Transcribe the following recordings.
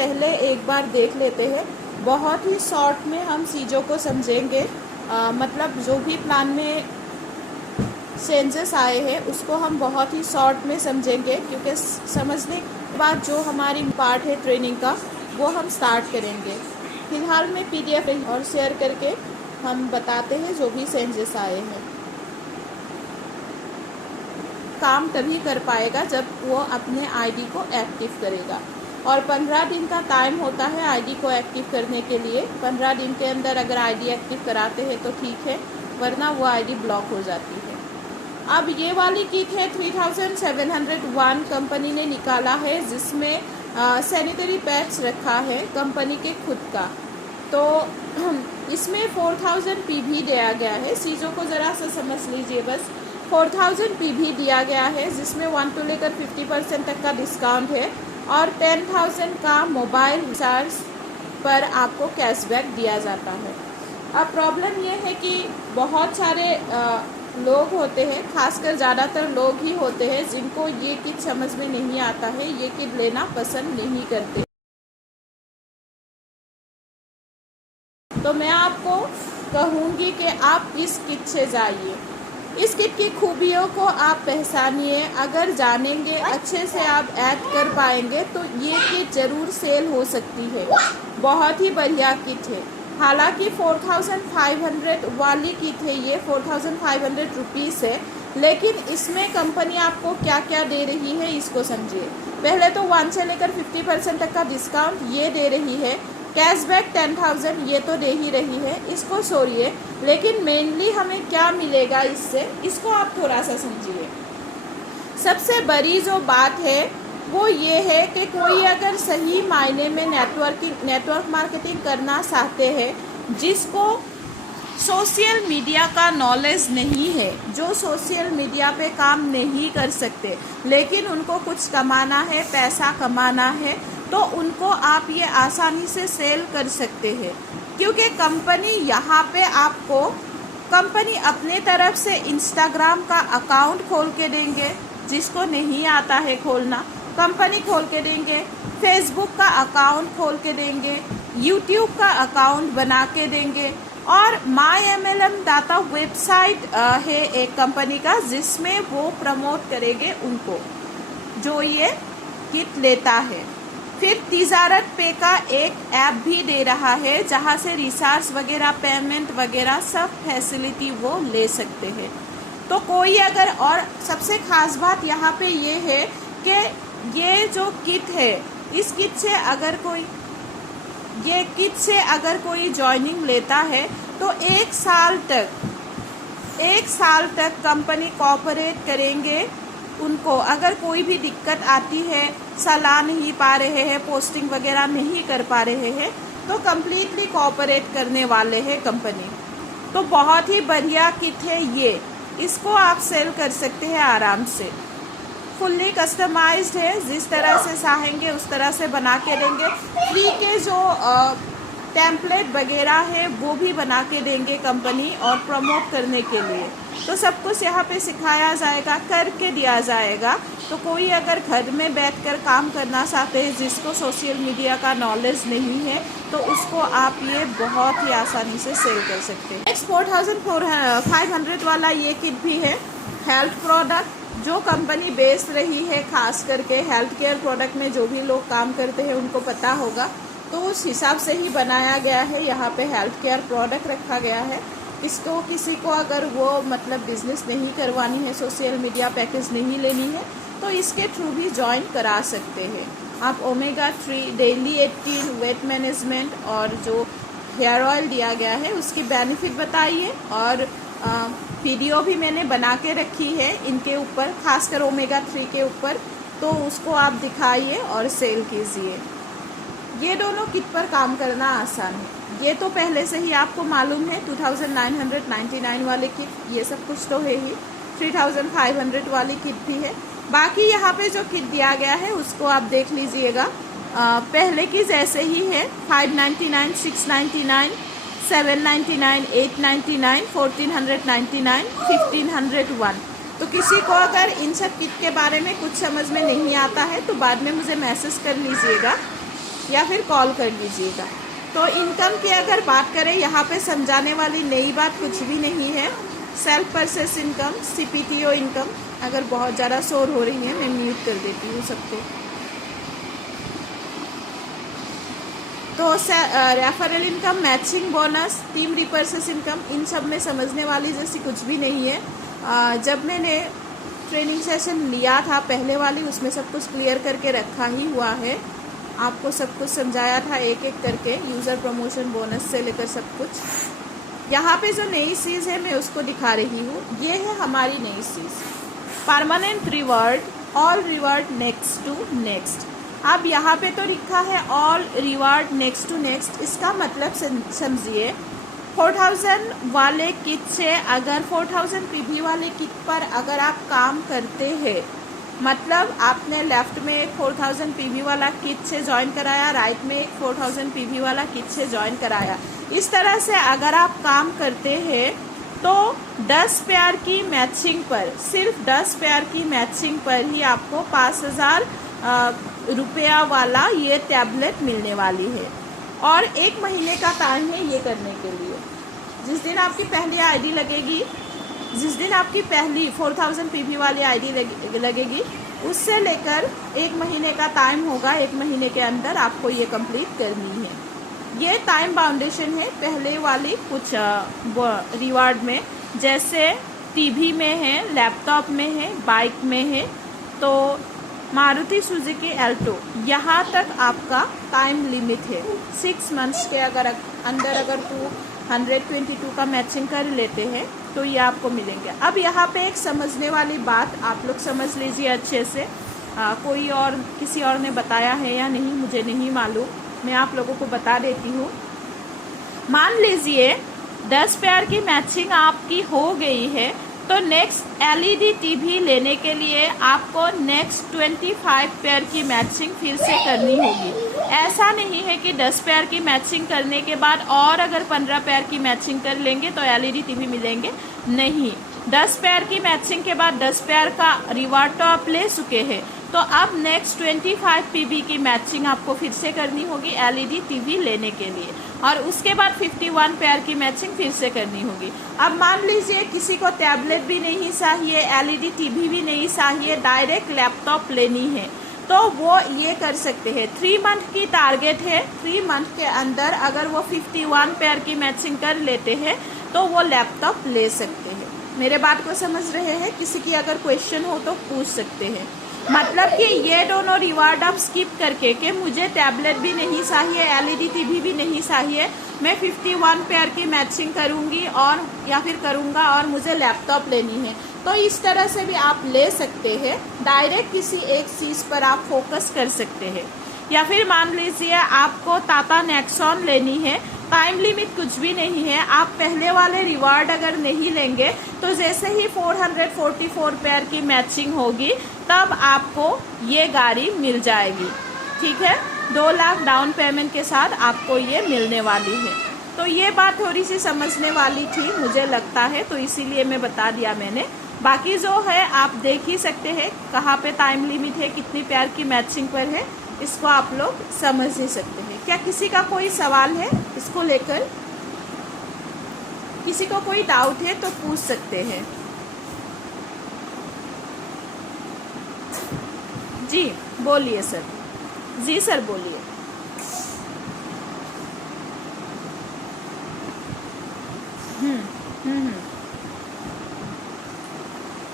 पहले एक बार देख लेते हैं। बहुत ही शॉर्ट में हम चीज़ों को समझेंगे। मतलब जो भी प्लान में चेंजेस आए हैं उसको हम बहुत ही शॉर्ट में समझेंगे, क्योंकि समझने के बाद जो हमारी पार्ट है ट्रेनिंग का वो हम स्टार्ट करेंगे। फिलहाल मैं PDF और शेयर करके हम बताते हैं जो भी चेंजेस आए हैं। काम तभी कर पाएगा जब वो अपने आईडी को एक्टिव करेगा, और 15 दिन का टाइम होता है आईडी को एक्टिव करने के लिए। 15 दिन के अंदर अगर आईडी एक्टिव कराते हैं तो ठीक है, वरना वो आईडी ब्लॉक हो जाती है। अब ये वाली किट है 3701 कंपनी ने निकाला है, जिसमें सैनिटरी पैड्स रखा है कंपनी के खुद का। तो इसमें 4000 PV दिया गया है। चीज़ों को ज़रा सा समझ लीजिए बस। 4000 PV दिया गया है, जिसमें 1 to लेकर 50% तक का डिस्काउंट है, और 10,000 का मोबाइल रिचार्ज पर आपको कैशबैक दिया जाता है। अब प्रॉब्लम ये है कि बहुत सारे लोग होते हैं, खासकर ज़्यादातर लोग ही होते हैं जिनको ये किट समझ में नहीं आता है, ये किट लेना पसंद नहीं करते। तो मैं आपको कहूँगी कि आप इस किट से जाइए। इस किट की खूबियों को आप पहचानिए। अगर जानेंगे, अच्छे से आप ऐड कर पाएंगे तो ये किट ज़रूर सेल हो सकती है। बहुत ही बढ़िया किट है। हालांकि 4500 वाली किट है, ये 4500 रुपीज़ है, लेकिन इसमें कंपनी आपको क्या क्या दे रही है इसको समझिए। पहले तो 1 से लेकर 50% तक का डिस्काउंट ये दे रही है। कैशबैक 10,000 ये तो दे ही रही है, इसको छोड़िए। लेकिन मेनली हमें क्या मिलेगा इससे, इसको आप थोड़ा सा समझिए। सबसे बड़ी जो बात है वो ये है कि कोई अगर सही मायने में नेटवर्क मार्केटिंग करना चाहते हैं, जिसको सोशल मीडिया का नॉलेज नहीं है, जो सोशल मीडिया पे काम नहीं कर सकते, लेकिन उनको कुछ कमाना है, पैसा कमाना है, तो उनको आप ये आसानी से सेल कर सकते हैं। क्योंकि कंपनी अपने तरफ से इंस्टाग्राम का अकाउंट खोल के देंगे, जिसको नहीं आता है खोलना कंपनी खोल के देंगे, फेसबुक का अकाउंट खोल के देंगे, यूट्यूब का अकाउंट बना के देंगे, और MyMLM डाटा वेबसाइट है एक कंपनी का, जिसमें वो प्रमोट करेंगे उनको जो ये किट लेता है। फिर तिजारत पे का एक ऐप भी दे रहा है, जहाँ से रिचार्ज वगैरह, पेमेंट वगैरह सब फैसिलिटी वो ले सकते हैं। तो कोई अगर, और सबसे ख़ास बात यहाँ पे ये है कि ये जो किट है, इस किट से अगर कोई जॉइनिंग लेता है तो 1 साल तक कंपनी कोऑपरेट करेंगे उनको। अगर कोई भी दिक्कत आती है, सलाह नहीं पा रहे हैं, पोस्टिंग वगैरह नहीं कर पा रहे हैं, तो कम्प्लीटली कोऑपरेट करने वाले हैं कंपनी। तो बहुत ही बढ़िया किट है ये, इसको आप सेल कर सकते हैं आराम से। फुल्ली कस्टमाइज्ड है, जिस तरह से चाहेंगे उस तरह से बना के देंगे। फ्री के जो टेम्पलेट वगैरह है वो भी बना के देंगे कंपनी, और प्रमोट करने के लिए तो सब कुछ यहाँ पे सिखाया जाएगा, करके दिया जाएगा। तो कोई अगर घर में बैठकर काम करना चाहते हैं, जिसको सोशल मीडिया का नॉलेज नहीं है, तो उसको आप ये बहुत ही आसानी से सेल कर सकते हैं। नेक्स्ट 4500 वाला ये किट भी है, हेल्थ प्रोडक्ट जो कंपनी बेच रही है, खास करके हेल्थ केयर प्रोडक्ट में जो भी लोग काम करते हैं उनको पता होगा, तो उस हिसाब से ही बनाया गया है। यहाँ पे हेल्थ केयर प्रोडक्ट रखा गया है। इसको किसी को अगर वो मतलब बिजनेस नहीं करवानी है, सोशल मीडिया पैकेज नहीं लेनी है, तो इसके थ्रू भी ज्वाइन करा सकते हैं आप। ओमेगा 3, डेली 18, वेट मैनेजमेंट, और जो हेयर ऑयल दिया गया है उसकी बेनिफिट बताइए। और वीडियो भी मैंने बना के रखी है इनके ऊपर, खासकर ओमेगा 3 के ऊपर, तो उसको आप दिखाइए और सेल कीजिए। ये दोनों किट पर काम करना आसान है। ये तो पहले से ही आपको मालूम है। 2999 वाले किट, ये सब कुछ तो है ही। 3500 वाली किट भी है। बाकी यहाँ पे जो किट दिया गया है उसको आप देख लीजिएगा, पहले की जैसे ही है। 599, 699, 799, 899, 1499, 1501। तो किसी को अगर इन सब किट के बारे में कुछ समझ में नहीं आता है तो बाद में मुझे मैसेज कर लीजिएगा। या फिर कॉल कर लीजिएगा। तो इनकम की अगर बात करें, यहाँ पे समझाने वाली नई बात कुछ भी नहीं है। Self purchase income, CPTO income. अगर बहुत ज़्यादा शोर हो रही है मैं म्यूट कर देती हूँ सबको। तो referral income, matching bonus, team repurchase income, इन सब में समझने वाली जैसी कुछ भी नहीं है। जब मैंने ट्रेनिंग सेशन लिया था पहले वाली, उसमें सब कुछ क्लियर करके रखा ही हुआ है। आपको सब कुछ समझाया था एक एक करके, यूज़र प्रमोशन बोनस से लेकर सब कुछ। यहाँ पे जो नई चीज़ है मैं उसको दिखा रही हूँ। ये है हमारी नई चीज़, permanent reward, all reward next to next. अब यहाँ पे तो लिखा है all reward next to next. इसका मतलब समझिए, 4000 वाले किट से अगर 4000 PV वाले किट पर अगर आप काम करते हैं, मतलब आपने लेफ्ट में एक 4000 PV वाला किट से ज्वाइन कराया, राइट में एक 4000 PV वाला किट से ज्वाइन कराया, इस तरह से अगर आप काम करते हैं तो 10 पेयर की मैचिंग पर, सिर्फ 10 पेयर की मैचिंग पर ही आपको 5000 रुपया वाला ये टैबलेट मिलने वाली है। और 1 महीने का टाइम है ये करने के लिए। जिस दिन आपकी पहली आईडी लगेगी, जिस दिन आपकी पहली 4000 PV वाली आईडी लगेगी, उससे लेकर 1 महीने का टाइम होगा। 1 महीने के अंदर आपको ये कंप्लीट करनी है। ये टाइम बाउंडेशन है पहले वाली कुछ रिवार्ड में, जैसे टीवी में है, लैपटॉप में है, बाइक में है। तो मारुति सुजुकी एल्टो, यहाँ तक आपका टाइम लिमिट है 6 मंथ्स के अंदर अगर 222 का मैचिंग कर लेते हैं तो ये आपको मिलेंगे। अब यहाँ पे एक समझने वाली बात आप लोग समझ लीजिए अच्छे से। कोई और किसी और ने बताया है या नहीं मुझे नहीं मालूम, मैं आप लोगों को बता देती हूँ। मान लीजिए 10 पेयर की मैचिंग आपकी हो गई है, तो नेक्स्ट LED TV लेने के लिए आपको नेक्स्ट 25 पेयर की मैचिंग फिर से करनी होगी। ऐसा नहीं है कि 10 पेयर की मैचिंग करने के बाद और अगर 15 पेयर की मैचिंग कर लेंगे तो LED TV मिलेंगे, नहीं। 10 पेयर की मैचिंग के बाद 10 पेयर का रिवार्ड तो आप ले चुके हैं, तो अब नेक्स्ट 25 PV की मैचिंग आपको फिर से करनी होगी LED TV लेने के लिए, और उसके बाद 51 पेयर की मैचिंग फिर से करनी होगी। अब मान लीजिए किसी को टैबलेट भी नहीं चाहिए, LED TV भी नहीं चाहिए, डायरेक्ट लैपटॉप लेनी है, तो वो ये कर सकते हैं। 3 मंथ की टारगेट है, 3 मंथ के अंदर अगर वो 51 पेयर की मैचिंग कर लेते हैं तो वो लैपटॉप ले सकते हैं। मेरे बात को समझ रहे हैं? किसी की अगर क्वेश्चन हो तो पूछ सकते हैं। मतलब कि ये दोनों रिवार्ड आप स्किप करके कि मुझे टैबलेट भी नहीं चाहिए, LED TV भी नहीं चाहिए, मैं 51 पेयर की मैचिंग करूंगी और या फिर करूंगा और मुझे लैपटॉप लेनी है, तो इस तरह से भी आप ले सकते हैं। डायरेक्ट किसी एक चीज़ पर आप फोकस कर सकते हैं। या फिर मान लीजिए आपको टाटा नेक्सॉन लेनी है, टाइम लिमिट कुछ भी नहीं है। आप पहले वाले रिवार्ड अगर नहीं लेंगे तो जैसे ही 444 पेयर की मैचिंग होगी तब आपको ये गाड़ी मिल जाएगी। ठीक है, 2 लाख डाउन पेमेंट के साथ आपको ये मिलने वाली है। तो ये बात थोड़ी सी समझने वाली थी मुझे लगता है, तो इसीलिए मैं बता दिया मैंने। बाकी जो है आप देख ही सकते हैं कहाँ पे टाइम लिमिट है, कितनी पेयर की मैचिंग पर है, इसको आप लोग समझ ही सकते हैं। क्या किसी का कोई सवाल है इसको लेकर? किसी को कोई डाउट है तो पूछ सकते हैं। जी बोलिए सर। जी सर बोलिए।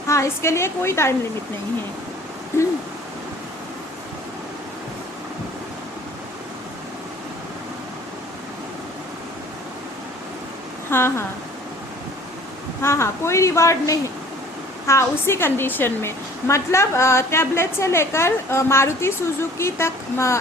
हाँ, इसके लिए कोई टाइम लिमिट नहीं है। हाँ हाँ हाँ हाँ, कोई रिवार्ड नहीं। हाँ, उसी कंडीशन में, मतलब टैबलेट से लेकर मारुति सुजुकी तक,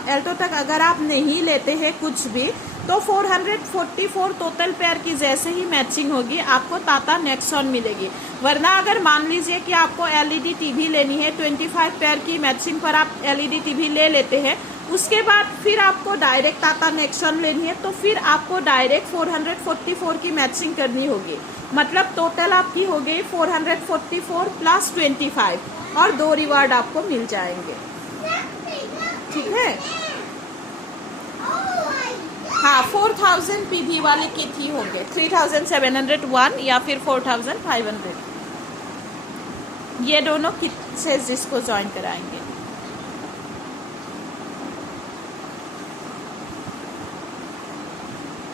एल्टो तक अगर आप नहीं लेते हैं कुछ भी, तो 444 टोटल पेयर की जैसे ही मैचिंग होगी आपको टाटा नेक्सॉन मिलेगी। वरना अगर मान लीजिए कि आपको LED TV लेनी है, 25 पेयर की मैचिंग पर आप LED TV ले लेते हैं, उसके बाद फिर आपको डायरेक्ट टाटा नेक्सॉन लेनी है, तो फिर आपको डायरेक्ट 444 की मैचिंग करनी होगी। मतलब टोटल आपकी हो गई 444 प्लस 25, और 2 रिवार्ड आपको मिल जाएंगे। ठीक है, हाँ 4000 पीवी वाले किट ही होंगे, 3701 या फिर 4500, ये दोनों किट से जिसको ज्वाइन कराएंगे।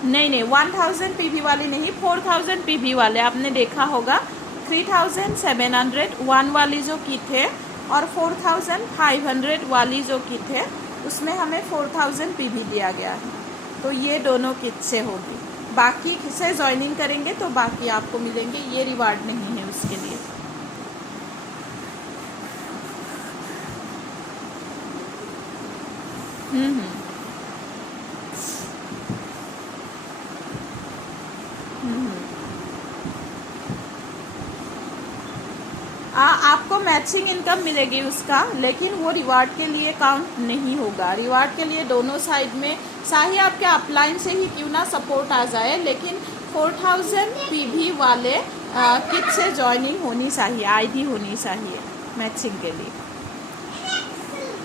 नहीं 1000 पीवी वाले नहीं, 4000 पीवी वाले। आपने देखा होगा 3701 वाली जो किट है और 4500 वाली जो किट है उसमें हमें 4000 पीवी दिया गया है, तो ये दोनों किट से होगी। बाकी से ज्वाइनिंग करेंगे तो बाकी आपको मिलेंगे, ये रिवार्ड नहीं है उसके लिए। आपको मैचिंग इनकम मिलेगी उसका, लेकिन वो रिवार्ड के लिए काउंट नहीं होगा। रिवार्ड के लिए दोनों साइड में चाहे आपके अपलाइन से ही क्यों ना सपोर्ट आ जाए, लेकिन 4000 पीवी वाले किट से ज्वाइनिंग होनी चाहिए, आईडी होनी चाहिए मैचिंग के लिए।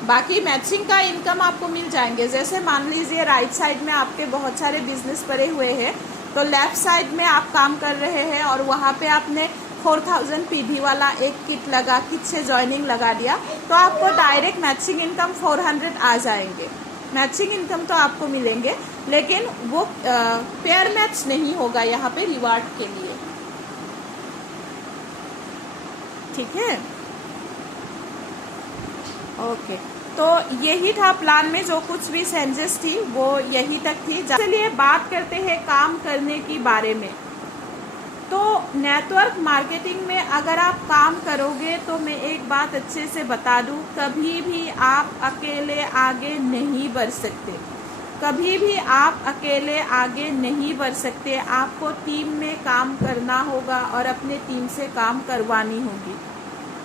बाकी मैचिंग का इनकम आपको मिल जाएंगे। जैसे मान लीजिए राइट साइड में आपके बहुत सारे बिजनेस पड़े हुए हैं, तो लेफ़्ट साइड में आप काम कर रहे हैं और वहाँ पे आपने 4000 पीवी वाला एक किट लगा, किट से ज्वाइनिंग लगा दिया, तो आपको डायरेक्ट मैचिंग इनकम 400 आ जाएंगे। मैचिंग इनकम तो आपको मिलेंगे, लेकिन वो पेयर मैच नहीं होगा यहाँ पे रिवार्ड के लिए, ठीक है। ओके, तो यही था प्लान में, जो कुछ भी चेंजेस थी वो यही तक थी। चलिए बात करते हैं काम करने की बारे में। तो नेटवर्क मार्केटिंग में अगर आप काम करोगे तो मैं एक बात अच्छे से बता दूं, कभी भी आप अकेले आगे नहीं बढ़ सकते, कभी भी आप अकेले आगे नहीं बढ़ सकते। आपको टीम में काम करना होगा और अपने टीम से काम करवानी होगी।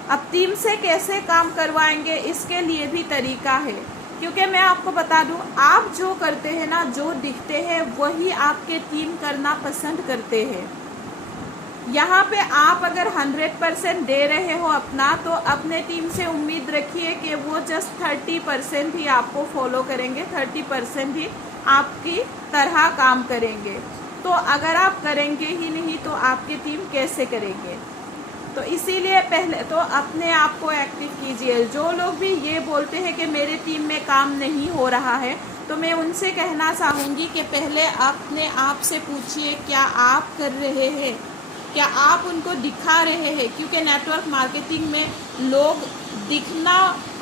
अब टीम से कैसे काम करवाएंगे, इसके लिए भी तरीका है, क्योंकि मैं आपको बता दूं, आप जो करते हैं ना, जो दिखते हैं वही आपके टीम करना पसंद करते हैं। यहाँ पे आप अगर 100% दे रहे हो अपना, तो अपने टीम से उम्मीद रखिए कि वो जस्ट 30% ही आपको फॉलो करेंगे, 30% ही आपकी तरह काम करेंगे। तो अगर आप करेंगे ही नहीं तो आपकी टीम कैसे करेंगे? तो इसीलिए पहले तो अपने आप को एक्टिव कीजिए। जो लोग भी ये बोलते हैं कि मेरे टीम में काम नहीं हो रहा है, तो मैं उनसे कहना चाहूँगी कि पहले अपने आप से पूछिए क्या आप कर रहे हैं, क्या आप उनको दिखा रहे हैं? क्योंकि नेटवर्क मार्केटिंग में लोग दिखना,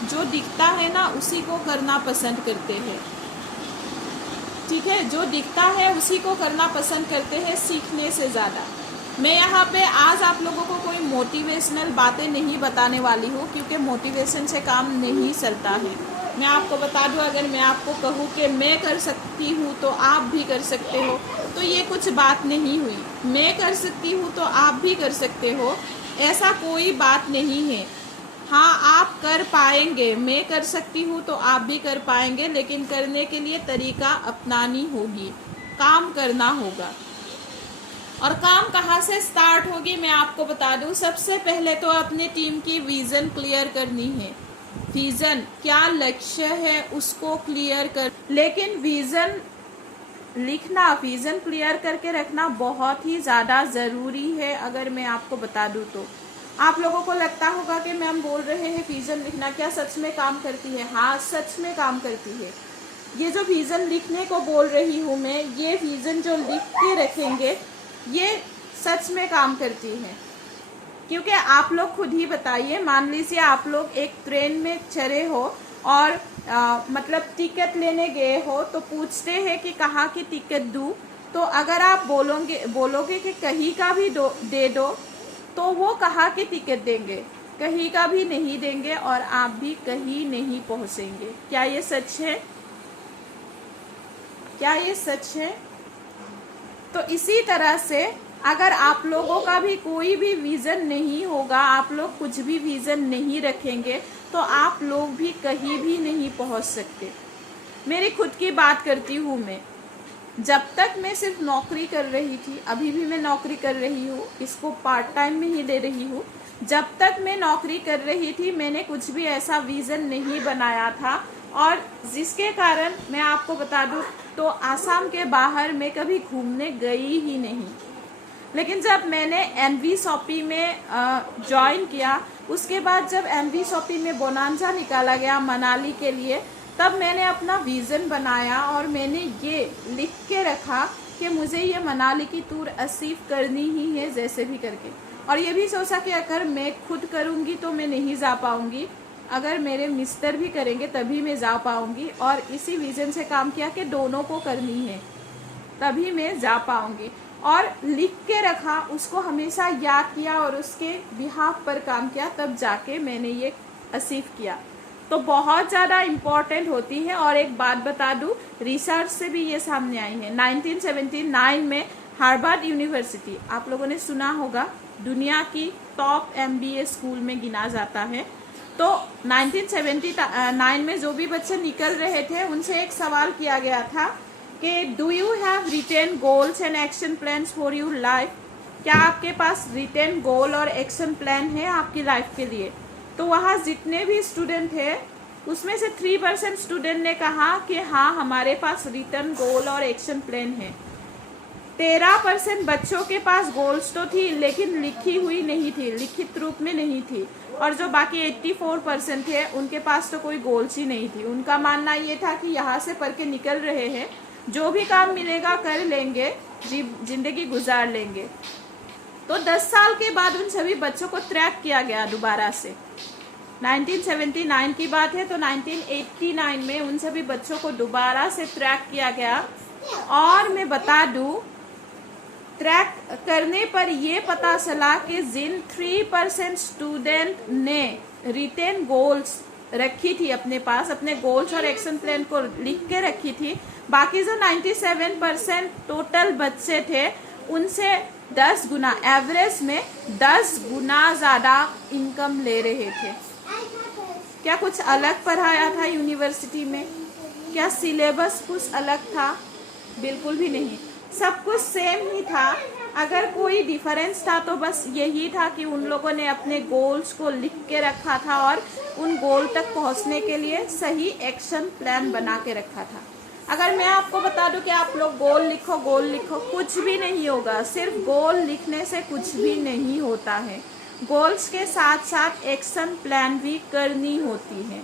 जो दिखता है ना उसी को करना पसंद करते हैं, ठीक है। जो दिखता है उसी को करना पसंद करते हैं सीखने से ज़्यादा। मैं यहाँ पे आज आप लोगों को कोई मोटिवेशनल बातें नहीं बताने वाली हूँ, क्योंकि मोटिवेशन से काम नहीं चलता है। मैं आपको बता दूँ, अगर मैं आपको कहूँ कि मैं कर सकती हूँ तो आप भी कर सकते हो, तो ये कुछ बात नहीं हुई। मैं कर सकती हूँ तो आप भी कर सकते हो, ऐसा कोई बात नहीं है। हाँ, आप कर पाएंगे, मैं कर सकती हूँ तो आप भी कर पाएंगे, लेकिन करने के लिए तरीका अपनानी होगी, काम करना होगा। और काम कहाँ से स्टार्ट होगी मैं आपको बता दूँ। सबसे पहले तो अपने टीम की विज़न क्लियर करनी है। विज़न क्या लक्ष्य है उसको क्लियर कर, लेकिन विज़न लिखना, विज़न क्लियर करके रखना बहुत ही ज़्यादा ज़रूरी है। अगर मैं आपको बता दूँ तो आप लोगों को लगता होगा कि मैम बोल रहे हैं विज़न लिखना, क्या सच में काम करती है? हाँ, सच में काम करती है। ये जो विज़न लिखने को बोल रही हूँ मैं, ये विज़न जो लिख के रखेंगे ये सच में काम करती है। क्योंकि आप लोग खुद ही बताइए, मान लीजिए आप लोग एक ट्रेन में चढ़े हो और मतलब टिकट लेने गए हो, तो पूछते हैं कि कहाँ की टिकट दूँ, तो अगर आप बोलोगे कि कहीं का भी दे दो, तो वो कहाँ की टिकट देंगे? कहीं का भी नहीं देंगे और आप भी कहीं नहीं पहुँचेंगे। क्या ये सच है? क्या ये सच है? तो इसी तरह से अगर आप लोगों का भी कोई भी विज़न नहीं होगा, आप लोग कुछ भी विज़न नहीं रखेंगे, तो आप लोग भी कहीं भी नहीं पहुंच सकते। मेरी खुद की बात करती हूँ मैं, जब तक मैं सिर्फ नौकरी कर रही थी, अभी भी मैं नौकरी कर रही हूँ, इसको पार्ट टाइम में ही ले रही हूँ। जब तक मैं नौकरी कर रही थी मैंने कुछ भी ऐसा विज़न नहीं बनाया था, और जिसके कारण मैं आपको बता दूँ तो आसाम के बाहर मैं कभी घूमने गई ही नहीं। लेकिन जब मैंने एनवी शॉपी में ज्वाइन किया, उसके बाद जब एनवी शॉपी में बोनांजा निकाला गया मनाली के लिए, तब मैंने अपना विज़न बनाया और मैंने ये लिख के रखा कि मुझे ये मनाली की टूर अचीव करनी ही है जैसे भी करके। और ये भी सोचा कि अगर मैं खुद करूँगी तो मैं नहीं जा पाऊँगी, अगर मेरे मिस्टर भी करेंगे तभी मैं जा पाऊँगी। और इसी विज़न से काम किया कि दोनों को करनी है तभी मैं जा पाऊँगी, और लिख के रखा, उसको हमेशा याद किया और उसके बिहाफ पर काम किया, तब जाके मैंने ये अचीव किया। तो बहुत ज़्यादा इम्पॉर्टेंट होती है। और एक बात बता दूँ, रिसर्च से भी ये सामने आई है। 1979 में हार्वर्ड यूनिवर्सिटी, आप लोगों ने सुना होगा, दुनिया की टॉप MBA स्कूल में गिना जाता है। तो 1979 में जो भी बच्चे निकल रहे थे उनसे एक सवाल किया गया था कि do you have written goals and action plans for your life. क्या आपके पास रिटेन गोल और एक्शन प्लान है आपकी लाइफ के लिए। तो वहाँ जितने भी स्टूडेंट थे उसमें से 3% स्टूडेंट ने कहा कि हाँ हमारे पास रिटर्न गोल और एक्शन प्लान है। 13% बच्चों के पास गोल्स तो थी लेकिन लिखी हुई नहीं थी, लिखित रूप में नहीं थी। और जो बाकी 84% थे उनके पास तो कोई गोल्स ही नहीं थी। उनका मानना ये था कि यहाँ से पढ़ के निकल रहे हैं, जो भी काम मिलेगा कर लेंगे, जिंदगी गुजार लेंगे। तो 10 साल के बाद उन सभी बच्चों को ट्रैक किया गया दोबारा से। 1979 की बात है, तो 1989 में उन सभी बच्चों को दोबारा से ट्रैक किया गया। और मैं बता दूं, ट्रैक करने पर यह पता चला कि जिन 3% स्टूडेंट ने रिटेन गोल्स रखी थी अपने पास, अपने गोल्स और एक्शन प्लान को लिख के रखी थी, बाकी जो 97% टोटल बच्चे थे उनसे 10 गुना, एवरेज में 10 गुना ज़्यादा इनकम ले रहे थे। क्या कुछ अलग पढ़ाया था यूनिवर्सिटी में? क्या सिलेबस कुछ अलग था? बिल्कुल भी नहीं, सब कुछ सेम ही था। अगर कोई डिफरेंस था तो बस यही था कि उन लोगों ने अपने गोल्स को लिख के रखा था और उन गोल तक पहुंचने के लिए सही एक्शन प्लान बना के रखा था। अगर मैं आपको बता दूं कि आप लोग गोल लिखो, कुछ भी नहीं होगा। सिर्फ गोल लिखने से कुछ भी नहीं होता है। गोल्स के साथ साथ एक्शन प्लान भी करनी होती है।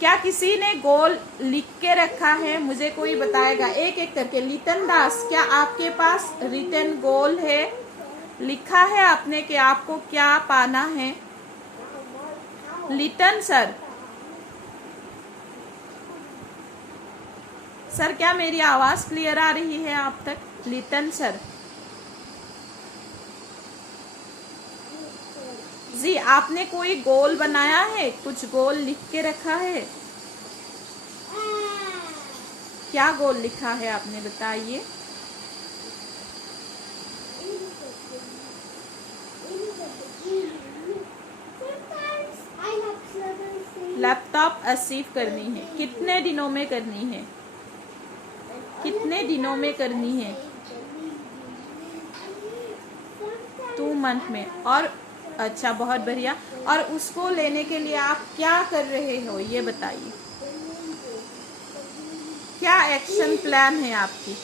क्या किसी ने गोल लिख के रखा है? मुझे कोई बताएगा एक एक करके। लिटन दास, क्या आपके पास रिटन गोल है? लिखा है आपने कि आपको क्या पाना है? लिटन सर, क्या मेरी आवाज क्लियर आ रही है आप तक? लिटन सर जी, आपने कोई गोल बनाया है? कुछ गोल लिख के रखा है? क्या गोल लिखा है आपने, बताइए। लैपटॉप अचीव करनी है। कितने दिनों में करनी है? कितने दिनों में करनी है? 2 मंथ में। और अच्छा, बहुत बढ़िया। और उसको लेने के लिए आप क्या कर रहे हो ये बताइए। क्या एक्शन प्लान है आपकी?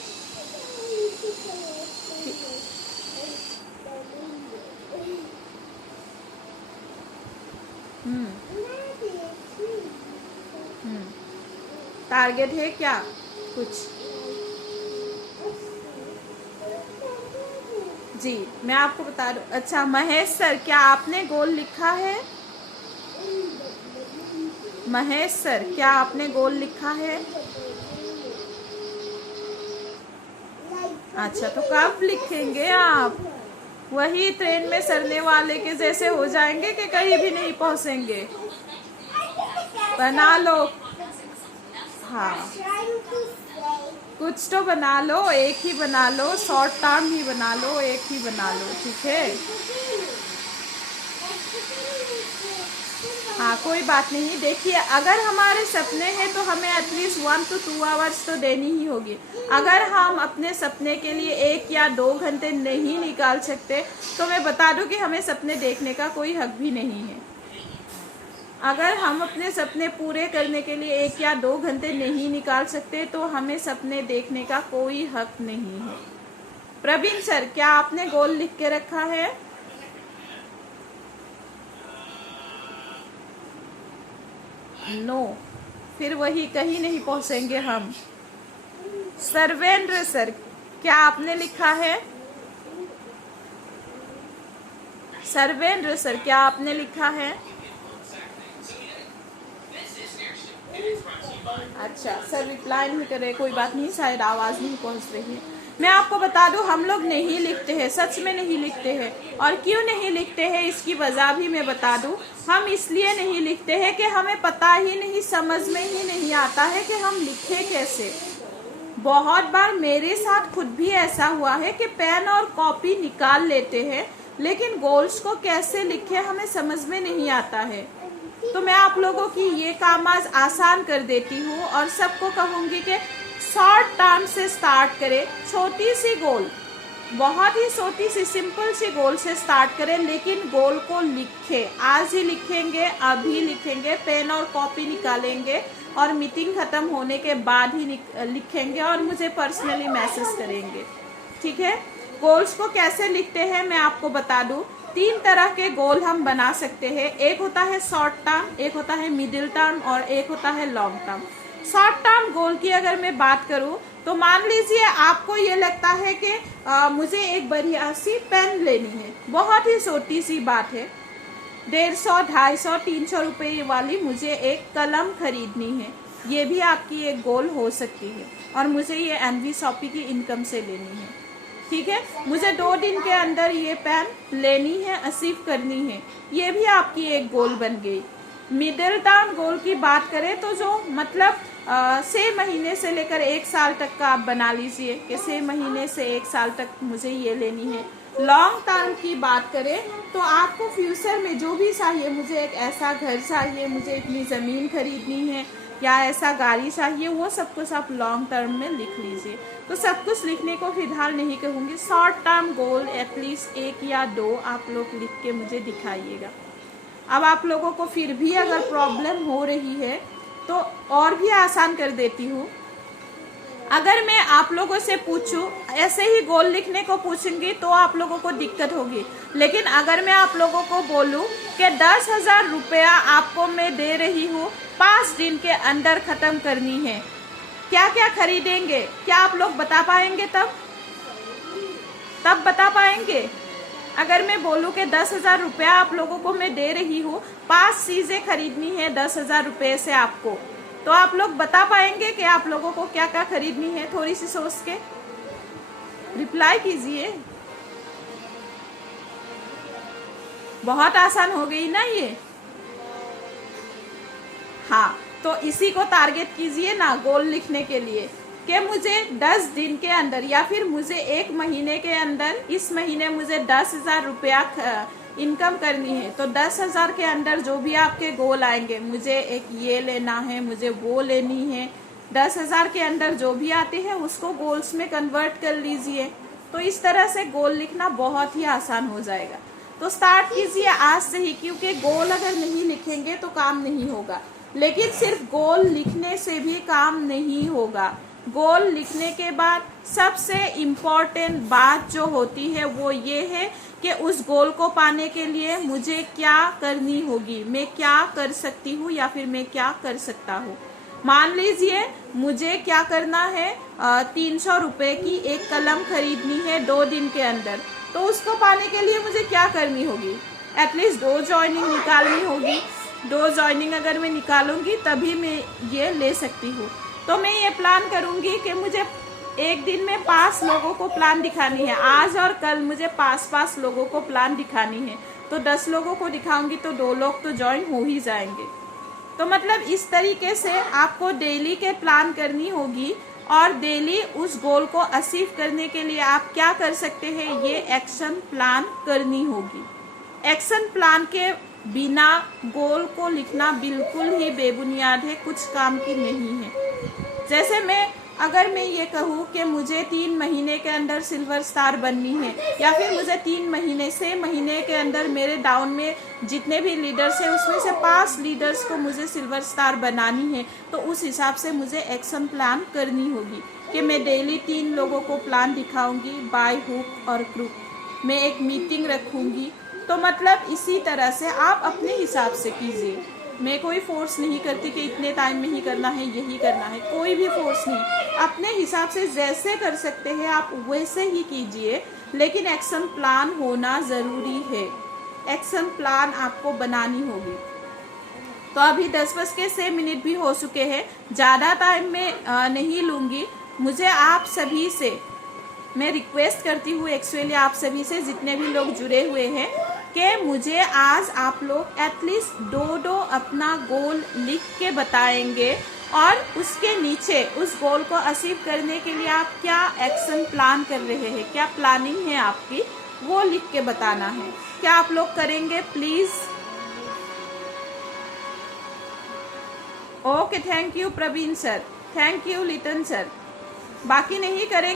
टारगेट है क्या कुछ? जी, मैं आपको बता दूं। अच्छा महेश सर, क्या आपने गोल लिखा है? महेश सर, क्या आपने गोल लिखा है? अच्छा, तो कब लिखेंगे आप? वही ट्रेन में सड़ने वाले के जैसे हो जाएंगे कि कहीं भी नहीं पहुंचेंगे। बना लो। हाँ, कुछ तो बना लो, एक ही बना लो, शॉर्ट टर्म ही बना लो, एक ही बना लो, ठीक है। हाँ, कोई बात नहीं। देखिए, अगर हमारे सपने हैं तो हमें एटलीस्ट 1 to 2 आवर्स तो देनी ही होगी। अगर हम अपने सपने के लिए 1 या 2 घंटे नहीं निकाल सकते तो मैं बता दूं कि हमें सपने देखने का कोई हक भी नहीं है। अगर हम अपने सपने पूरे करने के लिए 1 या 2 घंटे नहीं निकाल सकते तो हमें सपने देखने का कोई हक नहीं है। प्रवीण सर, क्या आपने गोल लिख के रखा है? नो, फिर वही कहीं नहीं पहुंचेंगे हम। सर्वेंद्र सर, क्या आपने लिखा है? सर्वेंद्र सर, क्या आपने लिखा है? अच्छा सर, रिप्लाई नहीं कर रहे, कोई बात नहीं, शायद आवाज़ नहीं पहुंच रही है। मैं आपको बता दूं, हम लोग नहीं लिखते हैं, सच में नहीं लिखते हैं। और क्यों नहीं लिखते हैं इसकी वजह भी मैं बता दूं। हम इसलिए नहीं लिखते हैं कि हमें पता ही नहीं, समझ में ही नहीं आता है कि हम लिखें कैसे। बहुत बार मेरे साथ खुद भी ऐसा हुआ है कि पेन और कॉपी निकाल लेते हैं, लेकिन गोल्स को कैसे लिखे हमें समझ में नहीं आता है। तो मैं आप लोगों की ये काम आज आसान कर देती हूँ और सबको कहूँगी कि शॉर्ट टर्म से स्टार्ट करें। छोटी सी गोल, बहुत ही छोटी सी सिंपल सी गोल से स्टार्ट करें, लेकिन गोल को लिखें। आज ही लिखेंगे, अभी लिखेंगे, पेन और कॉपी निकालेंगे और मीटिंग खत्म होने के बाद ही लिखेंगे और मुझे पर्सनली मैसेज करेंगे, ठीक है। गोल्स को कैसे लिखते हैं मैं आपको बता दूं। 3 तरह के गोल हम बना सकते हैं। एक होता है शॉर्ट टर्म, एक होता है मिडिल टर्म और एक होता है long term. Short term goal की अगर मैं बात करूं तो मान लीजिए आपको ये लगता है कि मुझे एक बढ़िया सी पेन लेनी है, बहुत ही छोटी सी बात है, 150, 250, 300 रुपये वाली मुझे एक कलम खरीदनी है। ये भी आपकी एक गोल हो सकती है। और मुझे ये एनवी शॉपी की इनकम से लेनी है, ठीक है। मुझे 2 दिन के अंदर ये पेन लेनी है, अचीव करनी है, ये भी आपकी एक गोल बन गई। मिडिल टर्म गोल की बात करें तो जो मतलब 6 महीने से लेकर 1 साल तक का आप बना लीजिए कि 6 महीने से 1 साल तक मुझे ये लेनी है। लॉन्ग टर्म की बात करें तो आपको फ्यूचर में जो भी चाहिए, मुझे एक ऐसा घर चाहिए, मुझे इतनी ज़मीन खरीदनी है या ऐसा गाड़ी चाहिए, वो सब कुछ आप लॉन्ग टर्म में लिख लीजिए। तो सब कुछ लिखने को फिलहाल नहीं कहूँगी। शॉर्ट टर्म गोल एटलीस्ट 1 या 2 आप लोग लिख के मुझे दिखाइएगा। अब आप लोगों को फिर भी अगर प्रॉब्लम हो रही है तो और भी आसान कर देती हूँ। अगर मैं आप लोगों से पूछूं, ऐसे ही गोल लिखने को पूछूंगी तो आप लोगों को दिक्कत होगी। लेकिन अगर मैं आप लोगों को बोलूं कि 10,000 रुपया आपको मैं दे रही हूँ, 5 दिन के अंदर ख़त्म करनी है, क्या क्या खरीदेंगे, क्या आप लोग बता पाएंगे? तब बता पाएंगे? अगर मैं बोलूँ कि 10,000 रुपया आप लोगों को मैं दे रही हूँ, 5 चीज़ें खरीदनी है 10,000 रुपये से आपको, तो आप लोग बता पाएंगे कि आप लोगों को क्या क्या खरीदनी है? थोड़ी सी सोच के रिप्लाई कीजिए। बहुत आसान हो गई ना ये? हाँ, तो इसी को टारगेट कीजिए ना गोल लिखने के लिए कि मुझे 10 दिन के अंदर या फिर मुझे 1 महीने के अंदर, इस महीने मुझे 10,000 रुपया इनकम करनी है। तो 10,000 के अंदर जो भी आपके गोल आएंगे, मुझे एक ये लेना है, मुझे वो लेनी है, 10,000 के अंदर जो भी आते हैं उसको गोल्स में कन्वर्ट कर लीजिए। तो इस तरह से गोल लिखना बहुत ही आसान हो जाएगा। तो स्टार्ट कीजिए आज से ही, क्योंकि गोल अगर नहीं लिखेंगे तो काम नहीं होगा। लेकिन सिर्फ गोल लिखने से भी काम नहीं होगा। गोल लिखने के बाद सबसे इम्पॉर्टेंट बात जो होती है वो ये है कि उस गोल को पाने के लिए मुझे क्या करनी होगी, मैं क्या कर सकती हूँ या फिर मैं क्या कर सकता हूँ। मान लीजिए मुझे क्या करना है, 300 रुपये की एक कलम खरीदनी है 2 दिन के अंदर, तो उसको पाने के लिए मुझे क्या करनी होगी? एटलीस्ट 2 जॉइनिंग निकालनी होगी। 2 जॉइनिंग अगर मैं निकालूंगी तभी मैं ये ले सकती हूँ। तो मैं ये प्लान करूँगी कि मुझे एक दिन में 5 लोगों को प्लान दिखानी है। आज और कल मुझे 5 लोगों को प्लान दिखानी है। तो 10 लोगों को दिखाऊंगी तो 2 लोग तो ज्वाइन हो ही जाएंगे। तो मतलब इस तरीके से आपको डेली के प्लान करनी होगी और डेली उस गोल को अचीव करने के लिए आप क्या कर सकते हैं, ये एक्शन प्लान करनी होगी। एक्शन प्लान के बिना गोल को लिखना बिल्कुल ही बेबुनियाद है, कुछ काम की नहीं है। जैसे मैं अगर मैं ये कहूँ कि मुझे 3 महीने के अंदर सिल्वर स्टार बननी है, या फिर मुझे 3 महीने से महीने के अंदर मेरे डाउन में जितने भी लीडर्स हैं उसमें से 5 लीडर्स को मुझे सिल्वर स्टार बनानी है, तो उस हिसाब से मुझे एक्शन प्लान करनी होगी कि मैं डेली 3 लोगों को प्लान दिखाऊंगी बाय हुक और क्रुक, मैं एक मीटिंग रखूंगी। तो मतलब इसी तरह से आप अपने हिसाब से कीजिए। मैं कोई फोर्स नहीं करती कि इतने टाइम में ही करना है, यही करना है, कोई भी फोर्स नहीं। अपने हिसाब से जैसे कर सकते हैं आप वैसे ही कीजिए, लेकिन एक्शन प्लान होना ज़रूरी है। एक्शन प्लान आपको बनानी होगी। तो अभी 10:06 भी हो चुके हैं, ज़्यादा टाइम में नहीं लूँगी। मुझे आप सभी से मैं रिक्वेस्ट करती हूँ, एक्चुअली आप सभी से जितने भी लोग जुड़े हुए हैं, कि मुझे आज आप लोग एटलीस्ट 2 अपना गोल लिख के बताएंगे, और उसके नीचे उस गोल को अचीव करने के लिए आप क्या एक्शन प्लान कर रहे हैं, क्या प्लानिंग है आपकी, वो लिख के बताना है। क्या आप लोग करेंगे please? Okay, thank you Praveen sir, thank you Liton sir. बाकी नहीं करेंगे